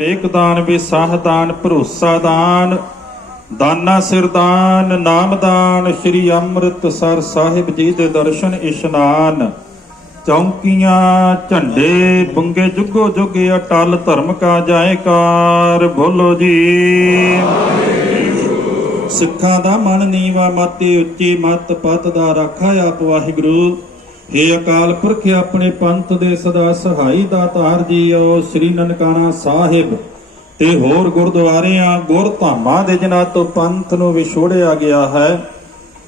ਏਕ ਦਾਨ ਵਿਸਾਹ ਦਾਨ, ਭਰੋਸਾ ਦਾਨ, ਦਾਨਾ ਸਿਰਦਾਨ ਨਾਮਦਾਨ ਸ੍ਰੀ ਅੰਮ੍ਰਿਤਸਰ ਸਾਹਿਬ ਜੀ ਦੇ ਦਰਸ਼ਨ ਇਸ਼ਨਾਨ। ਚੌਂਕੀਆਂ, ਝੰਡੇ, ਬੰਗੇ ਜੁਗੋ ਜੁਗੇ ਅਟਲ ਧਰਮ ਕਾ ਜਾਇਕਾਰ ਬੋਲੋ ਜੀ। ਸਿੱਖਾਂ ਦਾ ਮਨ ਨੀਵਾ, ਮਾਤੇ ਉੱਚੀ ਮਤ ਪਤ ਦਾ ਰਾਖਾ ਆਪ ਵਾਹਿਗੁਰੂ। हे ਅਕਾਲ ਪੁਰਖ ਆਪਣੇ ਪੰਥ ਦੇ ਸਦਾ ਸਹਾਈ ਦਾਤਾਰ ਜੀਓ, ਸ੍ਰੀ ਨਨਕਾਣਾ ਸਾਹਿਬ ਤੇ ਹੋਰ ਗੁਰਦੁਆਰਿਆਂ, ਗੁਰ ਧਾਮਾਂ ਦੇ ਜਿਨ੍ਹਾਂ ਤੋਂ ਪੰਥ ਨੂੰ ਵਿਛੋੜਿਆ ਗਿਆ ਹੈ,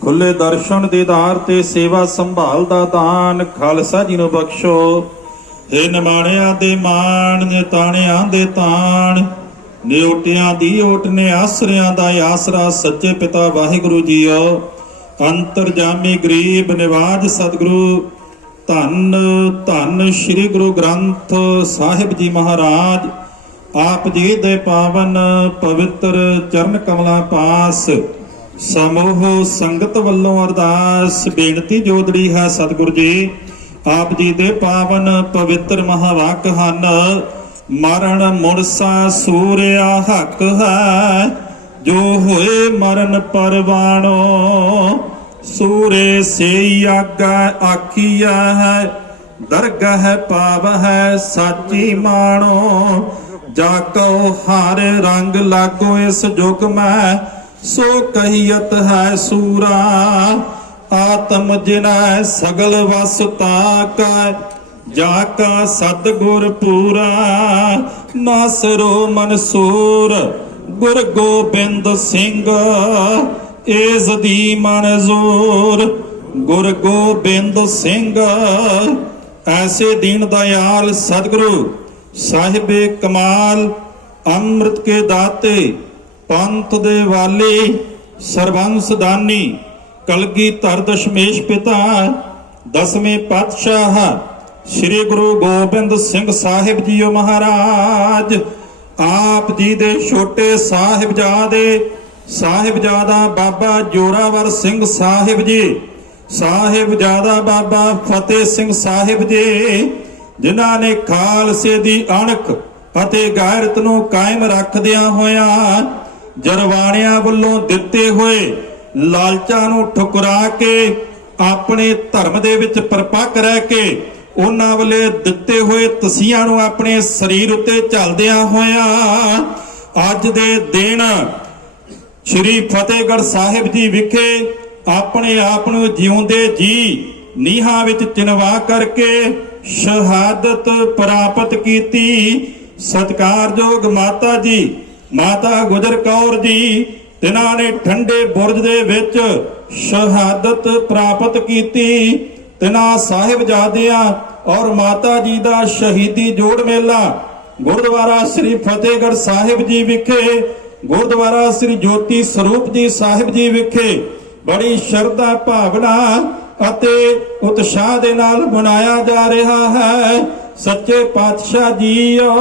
ਖੁੱਲੇ ਦਰਸ਼ਨ ਦੀਦਾਰ ਤੇ ਸੇਵਾ ਸੰਭਾਲ ਦਾ ਦਾਨ ਖਾਲਸਾ ਜੀ ਨੂੰ ਬਖਸ਼ੋ। ਏ ਨਿਮਾਣਿਆਂ ਦੇ ਮਾਣ ਨੇ ਤਾਣਿਆਂ ਦੇ ਤਾਣ, ਨਿਉਟਿਆਂ ਦੀ ਓਟ ਨੇ ਆਸਰਿਆਂ ਦਾ ਆਸਰਾ ਸੱਚੇ ਪਿਤਾ ਵਾਹਿਗੁਰੂ ਜੀਓ। ਅੰਤਰਜਾਮੀ ਗਰੀਬ ਨਿਵਾਜ ਸਤਿਗੁਰੂ, ਧੰਨ ਧੰਨ ਸ੍ਰੀ ਗੁਰੂ ਗ੍ਰੰਥ ਸਾਹਿਬ ਜੀ ਮਹਾਰਾਜ, ਆਪ ਜੀ ਦੇ ਪਾਵਨ ਪਵਿੱਤਰ ਚਰਨ ਕਮਲਾਂ ਪਾਸ, ਸਮੂਹ ਸੰਗਤ ਵੱਲੋਂ ਅਰਦਾਸ, ਬੇਨਤੀ ਜੋਦੜੀ ਹੈ ਸਤਿਗੁਰੂ ਜੀ, ਆਪ ਜੀ ਦੇ ਪਾਵਨ ਪਵਿੱਤਰ ਮਹਾਵਾਕ ਹਨ, ਮਰਨ ਮੁਰਸਾ ਸੂਰਿਆ ਹੱਕ ਹੈ ਜੋ ਹੋਏ ਮਰਨ ਪਰਵਾਣੋ, ਸੂਰੇ ਸੇਈ ਆਗਾ ਆਖੀਆ ਹੈ, ਦਰਗਹ ਪਾਵ ਹੈ ਸਾਚੀ ਮਾਣੋ। ਜਾ ਕਉ ਹਰ ਰੰਗ ਲਾਗੋ ਇਸ ਜੁਗ ਮੈਂ ਸੋ ਕਹੀਅਤ ਹੈ ਸੂਰਾ। ਆਤਮ ਜਿਨੈ ਸਗਲ ਵਸ ਤਾਕੈ, ਜਾ ਕਾ ਸਤਗੁਰ ਪੂਰਾ, ਨਾਸਰੋ ਮਨਸੂਰ। ਗੁਰ ਗੋਬਿੰਦ ਸਿੰਘ ਏਸ ਦੀ ਮਨਜ਼ੂਰ ਗੁਰ ਗੋਬਿੰਦ ਸਿੰਘ, ਐਸੇ ਦੀਨ ਦਇਆਲ ਸਤਿਗੁਰੂ, ਸਾਹਿਬੇ ਕਮਾਲ, ਅੰਮ੍ਰਿਤ ਕੇ ਦਾਤੇ, ਪੰਥ ਦੇ ਵਾਲੇ, ਸਰਬੰਸ ਦਾਨੀ, ਕਲਗੀ ਧਰ ਦਸ਼ਮੇਸ਼ ਪਿਤਾ, ਦਸਵੇਂ ਪਾਤਸ਼ਾਹ, ਸ੍ਰੀ ਗੁਰੂ ਗੋਬਿੰਦ ਸਿੰਘ ਸਾਹਿਬ ਜੀਓ ਮਹਾਰਾਜ। ਆਪ ਜੀ ਦੇ ਛੋਟੇ ਸਾਹਿਬਜ਼ਾਦੇ, ਸਾਹਿਬਜ਼ਾਦਾ ਬਾਬਾ ਜੋਰਾਵਰ ਸਿੰਘ ਸਾਹਿਬ ਜੀ, ਸਾਹਿਬਜ਼ਾਦਾ ਬਾਬਾ ਫਤਿਹ ਸਿੰਘ ਸਾਹਿਬ ਜੀ, ਜਿਨ੍ਹਾਂ ਨੇ ਖਾਲਸੇ ਦੀ ਅਣਖ ਅਤੇ ਗੈਰਤ ਨੂੰ ਕਾਇਮ ਰੱਖਦਿਆਂ ਹੋਇਆਂ ਜਰਵਾਣਿਆਂ ਵੱਲੋਂ ਦਿੱਤੇ ਹੋਏ ਲਾਲਚਾਂ ਨੂੰ ਠੁਕਰਾ ਕੇ ਆਪਣੇ ਧਰਮ ਦੇ ਵਿੱਚ ਪਰਪੱਕ ਰਹਿ ਕੇ ਉਹਨਾਂ ਵੱਲੇ ਦਿੱਤੇ ਹੋਏ ਤਸੀਆਂ ਨੂੰ ਆਪਣੇ ਸਰੀਰ ਉੱਤੇ ਝਲਦਿਆਂ ਹੋਇਆ ਅੱਜ ਦੇ ਦਿਨ ਸ਼੍ਰੀ ਫਤਿਹਗੜ੍ਹ ਸਾਹਿਬ ਜੀ ਵਿਖੇ ਆਪਣੇ ਆਪ ਨੂੰ ਜਿਉਂਦੇ ਜੀ ਨੀਹਾਂ ਵਿੱਚ ਚਿਨਵਾ ਕਰਕੇ ਸ਼ਹਾਦਤ ਪ੍ਰਾਪਤ ਕੀਤੀ। ਸਤਕਾਰਯੋਗ ਮਾਤਾ ਜੀ, ਮਾਤਾ ਗੁਜਰ ਕੌਰ ਜੀ, ਤਿਨਾਂ ਨੇ ਠੰਡੇ ਬੁਰਜ ਦੇ ਵਿੱਚ ਸ਼ਹਾਦਤ ਪ੍ਰਾਪਤ ਕੀਤੀ। ਤਿਨਾਂ ਸਾਹਿਬਜ਼ਾਦਿਆਂ ਔਰ ਮਾਤਾ ਜੀ ਦਾ ਸ਼ਹੀਦੀ ਜੋੜ ਮੇਲਾ ਗੁਰਦੁਆਰਾ ਸ੍ਰੀ ਫਤਿਹਗੜ੍ਹ ਸਾਹਿਬ ਜੀ ਵਿਖੇ, ਗੁਰਦੁਆਰਾ ਸ੍ਰੀ ਜੋਤੀ ਸਰੂਪ ਜੀ ਸਾਹਿਬ ਜੀ ਵਿਖੇ ਬੜੀ ਸ਼ਰਧਾ ਭਾਵਨਾ ਅਤੇ ਉਤਸ਼ਾਹ ਦੇ ਨਾਲ ਮਨਾਇਆ ਜਾ ਰਿਹਾ ਹੈ। ਸੱਚੇ ਪਾਤਸ਼ਾਹ ਜੀਓ,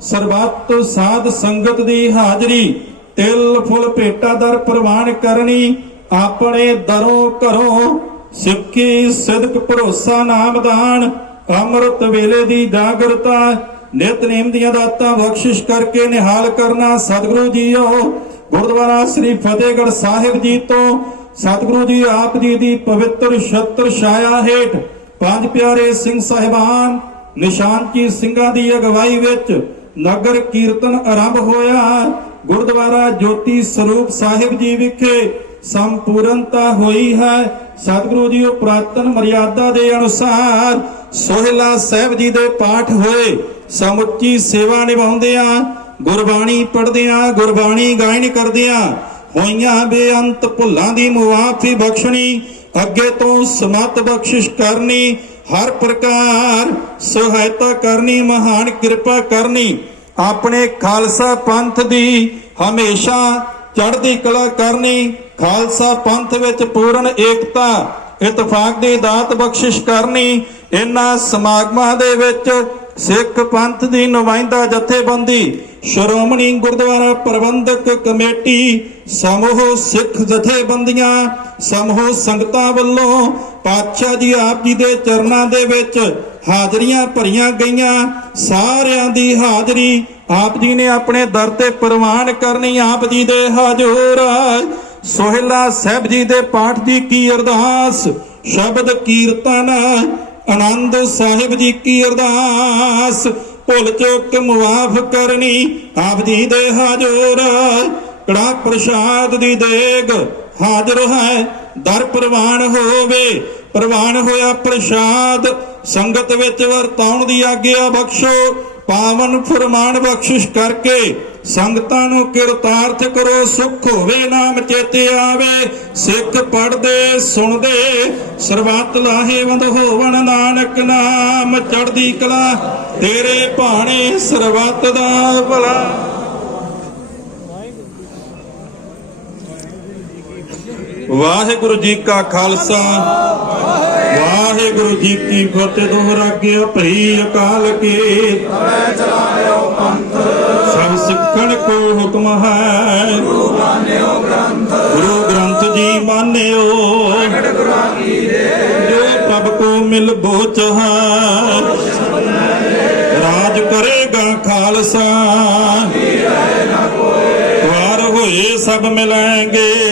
ਸਰਬੱਤ ਸਾਧ ਸੰਗਤ ਦੀ ਹਾਜ਼ਰੀ, ਤਿਲ ਫੁੱਲ ਭੇਟਾ ਦਰ ਪ੍ਰਵਾਨ ਕਰਨੀ ਆਪਣੇ ਦਰੋਂ ਘਰੋਂ ਸਿੱਖੀ ਸਿਦਕ ਭਰੋਸਾ ਨਾਮਦਾਨ ਅੰਮ੍ਰਿਤ ਵੇਲੇ ਦੀ ਜਾਗਰਤਾ ਨਿਤਨੇਮ ਦੀਆਂ ਦਾਤਾਂ ਬਖਸ਼ਿਸ਼ ਕਰਕੇ ਨਿਹਾਲ ਕਰਨਾ ਸਤਿਗੁਰੂ ਜੀਓ। ਗੁਰਦੁਆਰਾ ਸ੍ਰੀ ਫਤਿਹਗੜ੍ਹ ਸਾਹਿਬ ਜੀ ਤੋਂ ਸਤਿਗੁਰੂ ਜੀ ਆਪ ਜੀ ਦੀ ਪਵਿੱਤਰ ਛਤਰ ਛਾਇਆ ਹੇਠ ਪੰਜ ਪਿਆਰੇ ਸਿੰਘ ਸਾਹਿਬਾਨ ਨਿਸ਼ਾਨਚੀ ਸਿੰਘਾਂ ਦੀ ਅਗਵਾਈ ਵਿੱਚ ਨਗਰ ਕੀਰਤਨ ਆਰੰਭ ਹੋਇਆ। ਗੁਰਦੁਆਰਾ ਜੋਤੀ ਸਰੂਪ ਸਾਹਿਬ ਜੀ ਵਿਖੇ ਸੰਪੂਰਨਤਾ ਹੋਈ ਹੈ। ਸਤਿਗੁਰੂ ਜੀ, ਉਹ ਪ੍ਰਾਤਨ ਮਰਿਆਦਾ ਦੇ ਅਨੁਸਾਰ ਸੋਹਿਲਾ ਸਾਹਿਬ ਜੀ ਦੇ ਪਾਠ ਹੋਏ। ਸਮੁੱਚੀ ਸੇਵਾ ਨਿਭਾਉਂਦਿਆਂ ਗੁਰਬਾਣੀ ਪੜ੍ਹਦਿਆਂ ਗੁਰਬਾਣੀ ਗਾਇਨ ਕਰਦਿਆਂ ਹੋਈਆਂ ਬੇਅੰਤ ਭੁੱਲਾਂ ਦੀ ਮੁਆਫੀ ਬਖਸ਼ਣੀ, ਅੱਗੇ ਤੋਂ ਸਮਤ ਬਖਸ਼ਿਸ਼ ਕਰਨੀ, ਹਰ ਪ੍ਰਕਾਰ ਸਹਾਇਤਾ ਕਰਨੀ, ਮਹਾਨ ਕਿਰਪਾ ਕਰਨੀ। ਆਪਣੇ ਖਾਲਸਾ ਪੰਥ ਦੀ ਹਮੇਸ਼ਾ ਚੜ੍ਹਦੀ ਕਲਾ ਕਰਨੀ ਖਾਲਸਾ ਪੰਥ ਵਿੱਚ ਪੂਰਨ ਏਕਤਾ, ਇਤਫਾਕ ਦੀ ਦਾਤ ਬਖਸ਼ਿਸ਼ ਕਰਨੀ ਇਨ੍ਹਾਂ ਸਮਾਗਮਾਂ ਦੇ ਵਿੱਚ ਸਿੱਖ ਪੰਥ ਦੀ ਨੁਮਾਇੰਦਾ ਜਥੇਬੰਦੀ, ਸ਼੍ਰੋਮਣੀ ਗੁਰਦੁਆਰਾ ਪ੍ਰਬੰਧਕ ਕਮੇਟੀ, ਸਮੂਹ ਸਿੱਖ ਜਥੇਬੰਦੀਆਂ, ਸਮੂਹ ਸੰਗਤਾਂ ਵੱਲੋਂ ਪਾਤਸ਼ਾਹ ਜੀ ਆਪ ਜੀ ਦੇ ਚਰਨਾਂ ਦੇ ਵਿੱਚ ਹਾਜ਼ਰੀਆਂ ਭਰੀਆਂ ਗਈਆਂ। ਸਾਰਿਆਂ ਦੀ ਹਾਜ਼ਰੀ ਆਪ ਜੀ ਨੇ ਆਪਣੇ ਦਰ ਤੇ ਪ੍ਰਵਾਨ ਕਰਨੀ, ਆਪ ਜੀ ਦੇ ਹਾਜ਼ੂਰ ਸੋਹਿਲਾ ਸਾਹਿਬ ਜੀ ਦੇ ਪਾਠ ਦੀ ਕੀ ਅਰਦਾਸ? ਸ਼ਬਦ ਕੀਰਤਨ, ਆਨੰਦ ਸਾਹਿਬ ਜੀ ਕੀ ਅਰਦਾਸ? ਭੁੱਲ ਚੁੱਕ ਮੁਆਫ ਕਰਨੀ ਆਪ ਜੀ ਦੇ ਹਾਜ਼ੂਰ। ਕੜਾ ਪ੍ਰਸ਼ਾਦ ਦੀ ਦੇਗ ਹਾਜ਼ਰ ਹੈ, ਦਰ ਪ੍ਰਵਾਨ ਹੋਵੇ। ਪ੍ਰਵਾਨ ਹੋਇਆ ਪ੍ਰਸ਼ਾਦ, ਸੰਗਤ ਵਿੱਚ ਵਰਤਾਉਣ ਦੀ ਆਗਿਆ ਬਖਸ਼ੋ। ਪਾਵਨ ਫਰਮਾਨ ਬਖਸ਼ਿਸ਼ ਕਰਕੇ ਸੰਗਤਾਂ ਨੂੰ ਕਿਰਤਾਰਥ ਕਰੋ, ਸੁਖ ਹੋਵੇ, ਨਾਮ ਚੇਤੇ ਆਵੇ। ਸਿੱਖ ਪੜਦੇ ਸੁਣਦੇ, ਸਰਬੱਤ ਲਾਹੇਵੰਦ ਹੋਵਣ, ਨਾਨਕ ਨਾਮ ਚੜਦੀ ਕਲਾ। ਤੇਰੇ ਭਾਣੇ ਸਰਬੱਤ ਦਾ ਭਲਾ। ਵਾਹਿਗੁਰੂ ਜੀ ਕਾ ਖਾਲਸਾ। ਵਾਹਿਗੁਰੂ ਜੀ ਕੀ ਫਤਿਹ। ਦੁਹਰਾਗਿਆ ਭਈ ਅਕਾਲ ਕੀ ਸਿੱਖਣ ਹੁਕਮ ਹੈ। ਗੁਰੂ ਮਾਨਿਓ ਗ੍ਰੰਥ ਗੁਰੂ ਗ੍ਰੰਥ ਜੀ ਮਾਨਿਓ। ਜੋ ਪ੍ਰਭ ਕੋ ਮਿਲ ਬੋਚ ਹੈ, ਰਾਜ ਕਰੇਗਾ ਖਾਲਸਾ। ਵਾਰ ਹੋਏ ਸਭ ਮਿਲਾਂਗੇ।